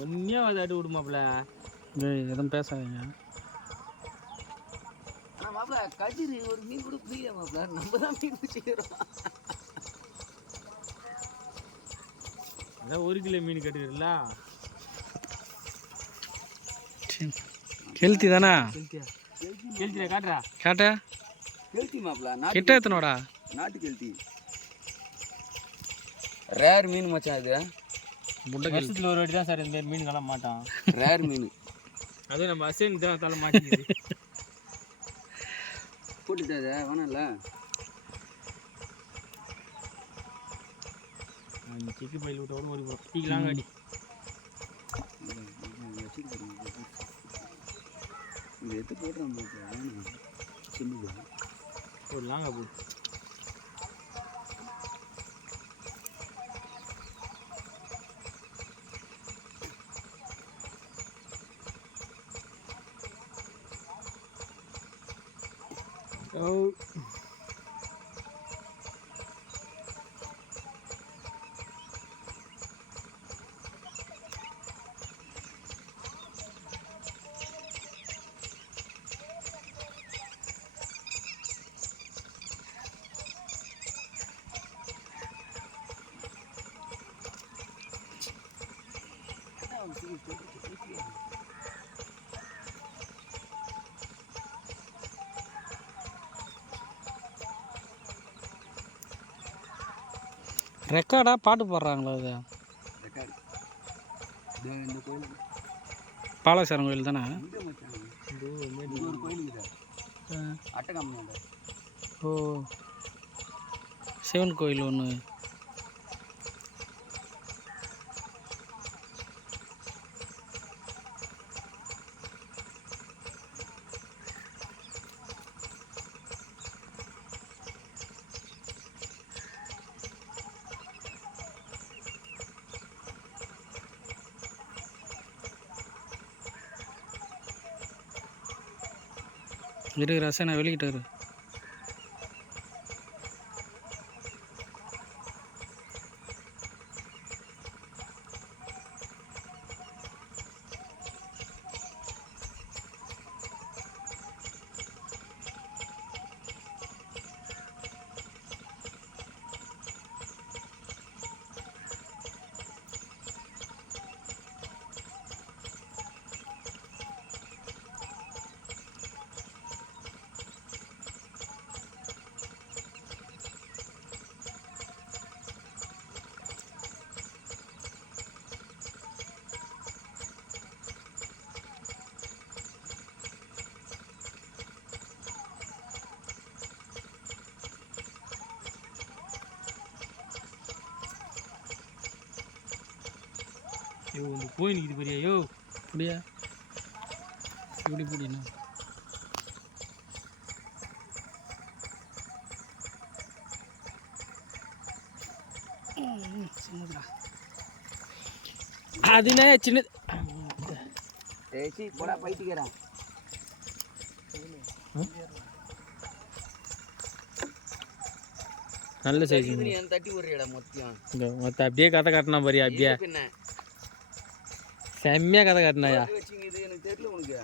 ஒன்னே அடி விடுமாப்ல. எதுவும் பேசாதீங்க. ஆனால் மாப்பிள்ள கதிர் ஒரு மீன் கூட புரியல மாப்பிள்ள, நம்ம தான் மீன் பிடிச்சிக்கிறோம். அதான் 1 கிலோ மீன் கட்டுக்கிறல. கெளுத்தி தானே? கெளுத்தியா காட்டுறா? கேட்ட கெளுத்தி மாப்பிள்ள, கிட்ட எத்தனோடா? நாட்டு கெளுத்தி. ரேர் மீன் மச்சான் இது. வருஷத்துல ஒரு வாட்டி தான் சார் இந்த மீன் கலாம் மாட்டான். ரேர் மீன். அதுவும் நம்ம அசைன் தான் தலை மாட்டிக்குது. போட்டுட்டாத வேணாம்ல. சிக்கி பையில் விட்டோட ஓடி போகிறோம். டீக்கெலாம் காடி இங்கே எடுத்து போட்டுறான் சின்ன ஒரு லாங்கா போ. ரெக்கார்டா பாட்டு பாடுறாங்களா? அது இந்த கோயில் பாலசேரம் கோயில் தானே? ஒரு கோயில் அட்டகாம. ஓ, சிவன் கோயில் ஒன்று. இருக்கிற ரசனை வெளிக்கிட்டாரு. யோ இந்த போய் நிற்கிது பெரியா? யோ அப்படியா? இப்படி பிடினா அதுனே சின்ன ஏச்சி போடா பைத்தியக்காரன். நல்ல சைஸ். தட்டி விடுறியடா மொத்தம். மொத்தம் அப்படியே கதை காட்டினா பாரியா? அப்படியே செம்மையாக கதை காட்டினாயா? இது எனக்கு தெரியல உனக்கு.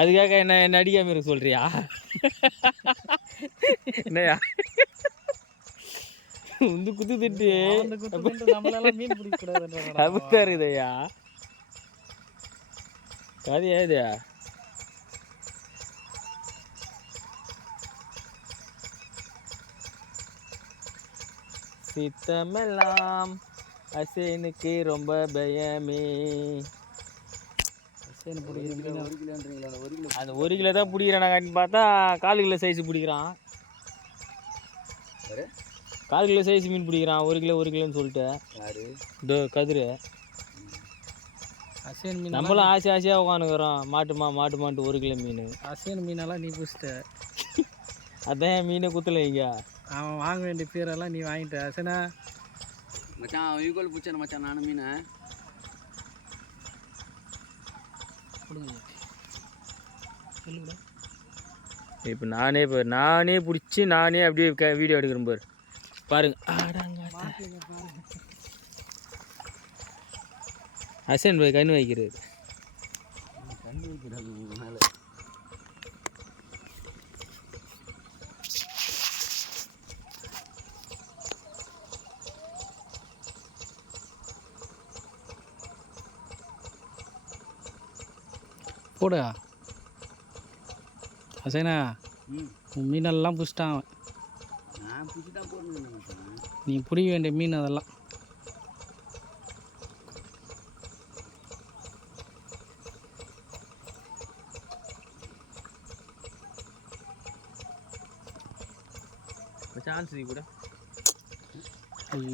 அதுக்காக என்ன அடிக்காம இருக்க சொல்றியா? என்னையா உந்து குத்து திட்டு நம்மளால மீன் பிடிக்கூடாது அப்படித்தான் இருக்குதையா? கதை ஏது? சித்தமெல்லாம் அசேனுக்கு ரொம்ப பயமே. அசேனு பிடிக்கிற மீன் 1 கிலோன்றீங்களா? 1 கிலோ. அந்த 1 கிலோ தான் பிடிக்கிறானான்னு பார்த்தா 4 கிலோ சைஸ் பிடிக்கிறான். 4 கிலோ சைஸ் மீன் பிடிக்கிறான். 1 கிலோன்னு சொல்லிட்டு. யாரு? இதோ கதிரு. அசேன் மீன் நம்மளும் ஆசையாக உட்காந்துக்கிறோம். மாட்டுமான்ட்டு 1 கிலோ மீன். அசேன் மீனெல்லாம் நீ பிடிச்சிட்ட. அதான் மீனை குத்தலை இங்கே. அவன் வாங்க வேண்டிய பேரெல்லாம் நீ வாங்கிட்ட. அசேனா மச்சான் அவன் ஈக்குவல் பிடிச்சான மச்சான். நானும் மீனை இப்போ நானே பிடிச்சி நானே அப்படியே வீடியோ எடுக்கிறேன் பாரு. பாருங்க. அசன் போய் கண்ணு வைக்கிறது. கண்ணு வைக்கிறாங்க உங்கள் மேலே. போடு அசைனா. ம் உன் மீனெல்லாம் பிடிச்சிட்டான் அவன். நான் பிடிச்சி தான் போடணும். நீ பிடிக்க வேண்டிய மீன் அதெல்லாம். சான்ஸ் கூட ஐயோ